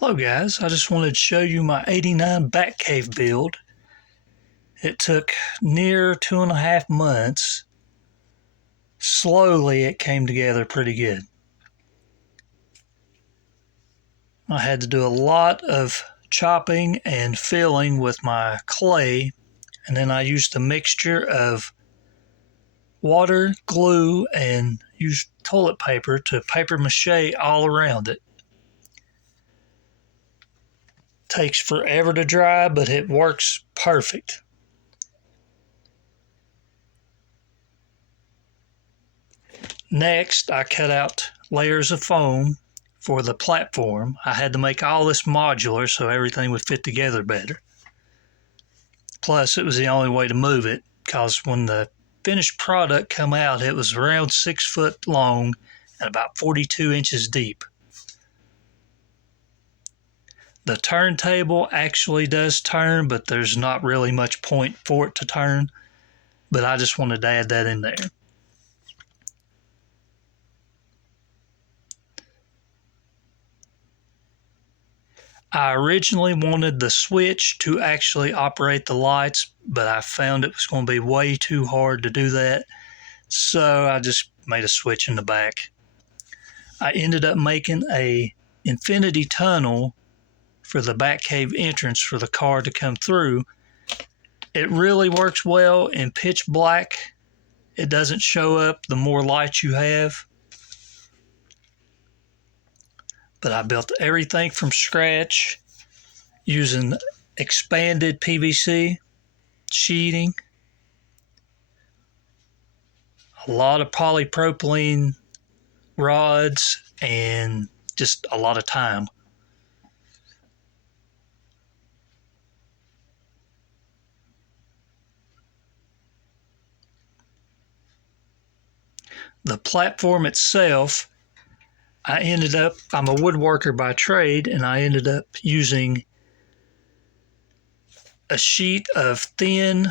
Hello guys, I just wanted to show you my 89 batcave build. It took near 2.5 months. Slowly it came together pretty good. I had to do a lot of chopping and filling with my clay, and then I used a mixture of water, glue, and used toilet paper to paper mache all around it. Takes forever to dry, but it works perfect. Next, I cut out layers of foam for the platform. I had to make all this modular so everything would fit together better. Plus, it was the only way to move it, because when the finished product come out, it was around 6 foot long and about 42 inches deep. The turntable actually does turn, but there's not really much point for it to turn. But I just wanted to add that in there. I originally wanted the switch to actually operate the lights, but I found it was going to be way too hard to do that. So I just made a switch in the back. I ended up making a infinity tunnel for the Batcave entrance for the car to come through. It really works well in pitch black. It doesn't show up the more lights you have. But I built everything from scratch using expanded PVC sheeting, a lot of polypropylene rods, and just a lot of time. The platform itself, I'm a woodworker by trade, and I ended up using a sheet of thin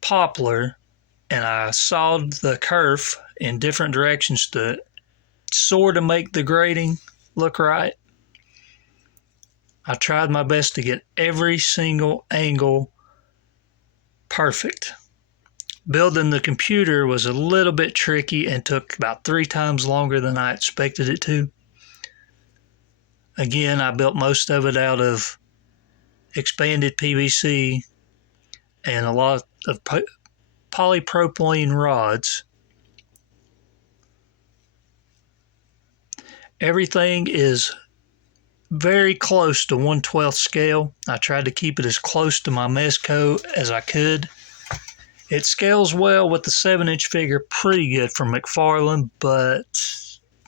poplar, and I sawed the kerf in different directions to sort of make the grading look right. I tried my best to get every single angle perfect. Building the computer was a little bit tricky and took about 3 times longer than I expected it to. Again, I built most of it out of expanded PVC and a lot of polypropylene rods. Everything is very close to 1/12 scale. I tried to keep it as close to my Mezco as I could. It scales well with the 7-inch figure pretty good from McFarlane, but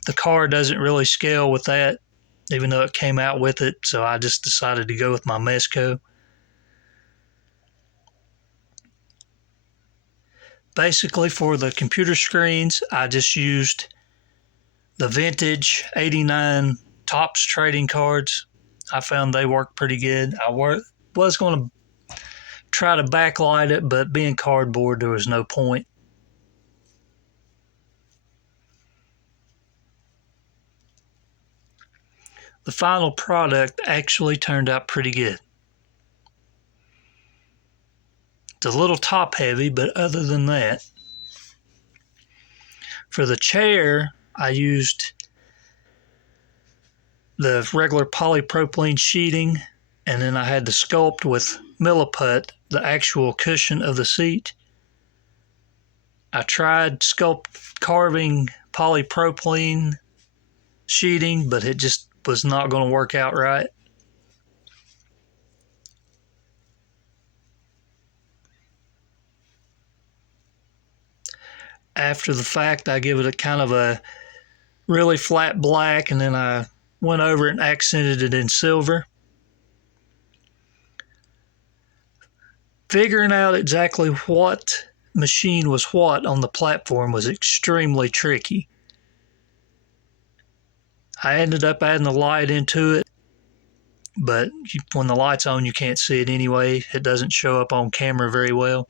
the car doesn't really scale with that, even though it came out with it, so I just decided to go with my Mezco. Basically, for the computer screens, I just used the vintage 89 Topps trading cards. I found they work pretty good. I was going to try to backlight it, but being cardboard, there was no point. The final product actually turned out pretty good. It's a little top heavy, but other than that, for the chair, I used the regular polypropylene sheeting, and then I had to sculpt with milliput the actual cushion of the seat. I tried carving polypropylene sheeting, but it just was not going to work out right. After the fact, I give it a kind of a really flat black, and then I went over it and accented it in silver. Figuring out exactly what machine was what on the platform was extremely tricky. I ended up adding the light into it, but when the light's on, you can't see it anyway. It doesn't show up on camera very well.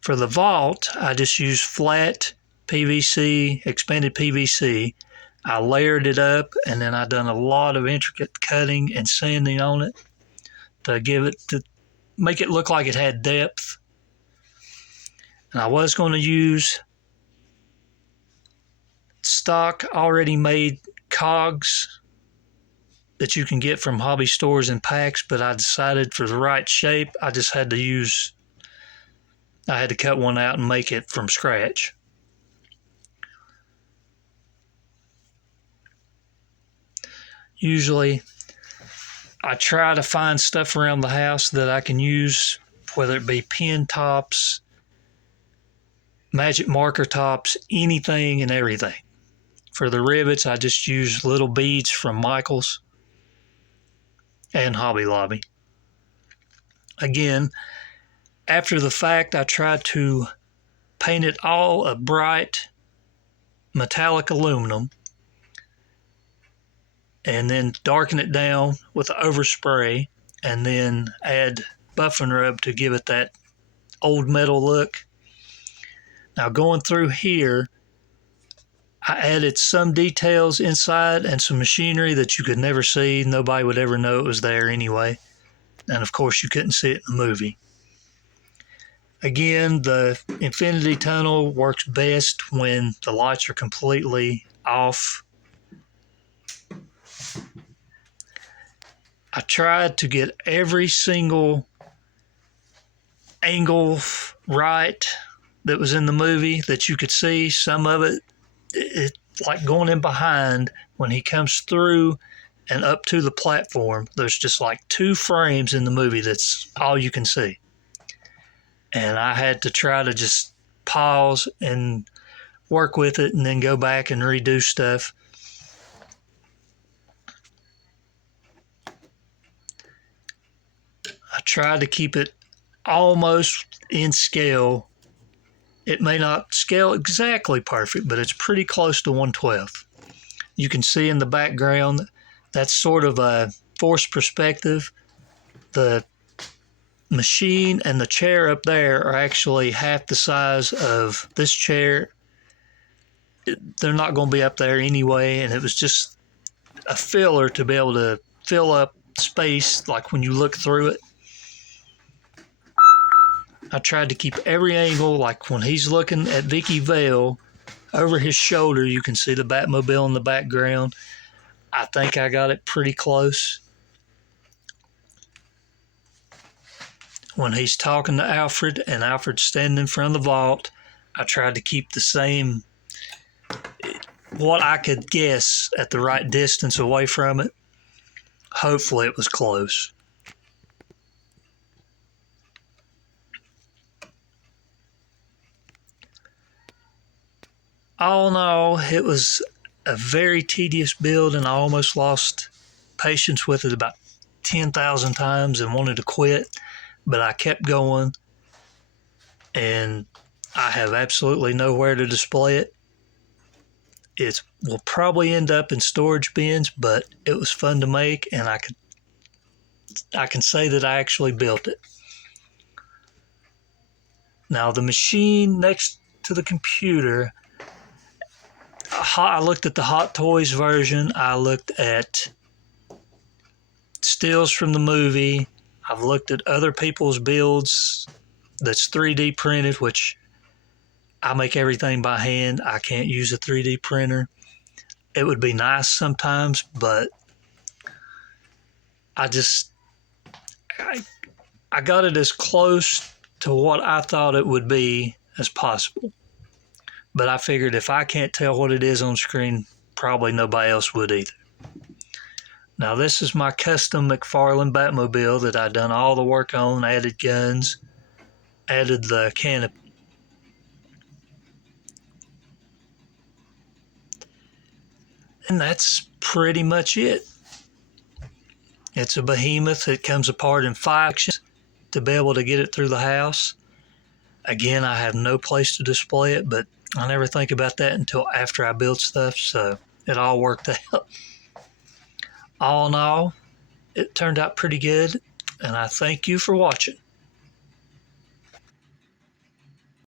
For the vault, I just used flat PVC, expanded PVC. I layered it up, and then I done a lot of intricate cutting and sanding on it to make it look like it had depth. And I was going to use stock already made cogs that you can get from hobby stores and packs, but I decided for the right shape, I had to cut one out and make it from scratch. Usually, I try to find stuff around the house that I can use, whether it be pen tops, magic marker tops, anything and everything. For the rivets, I just use little beads from Michael's and Hobby Lobby. Again, after the fact, I try to paint it all a bright metallic aluminum and then darken it down with overspray and then add buffing rub to give it that old metal look. Now going through here, I added some details inside and some machinery that you could never see. Nobody would ever know it was there anyway. And of course you couldn't see it in the movie. Again, the infinity tunnel works best when the lights are completely off. I tried to get every single angle right that was in the movie that you could see. Some of it like going in behind when he comes through and up to the platform. There's just like 2 frames in the movie that's all you can see. And I had to try to just pause and work with it and then go back and redo stuff. I tried to keep it almost in scale. It may not scale exactly perfect, but it's pretty close to 1/12. You can see in the background, that's sort of a forced perspective. The machine and the chair up there are actually half the size of this chair. They're not going to be up there anyway, and it was just a filler to be able to fill up space like when you look through it. I tried to keep every angle, like when he's looking at Vicky Vale, over his shoulder, you can see the Batmobile in the background. I think I got it pretty close. When he's talking to Alfred and Alfred's standing in front of the vault, I tried to keep the same, what I could guess at the right distance away from it. Hopefully it was close. All in all, it was a very tedious build, and I almost lost patience with it about 10,000 times and wanted to quit, but I kept going, and I have absolutely nowhere to display it. It will probably end up in storage bins, but it was fun to make, and I can say that I actually built it. Now, the machine next to the computer, I looked at the Hot Toys version. I looked at stills from the movie. I've looked at other people's builds that's 3D printed, which I make everything by hand. I can't use a 3D printer. It would be nice sometimes, but I got it as close to what I thought it would be as possible. But I figured if I can't tell what it is on screen, probably nobody else would either. Now, this is my custom McFarlane Batmobile that I done all the work on, added guns, added the canopy. And that's pretty much it. It's a behemoth. It comes apart in 5 sections to be able to get it through the house. Again, I have no place to display it, but I never think about that until after I build stuff, so it all worked out. All in all, it turned out pretty good, and I thank you for watching.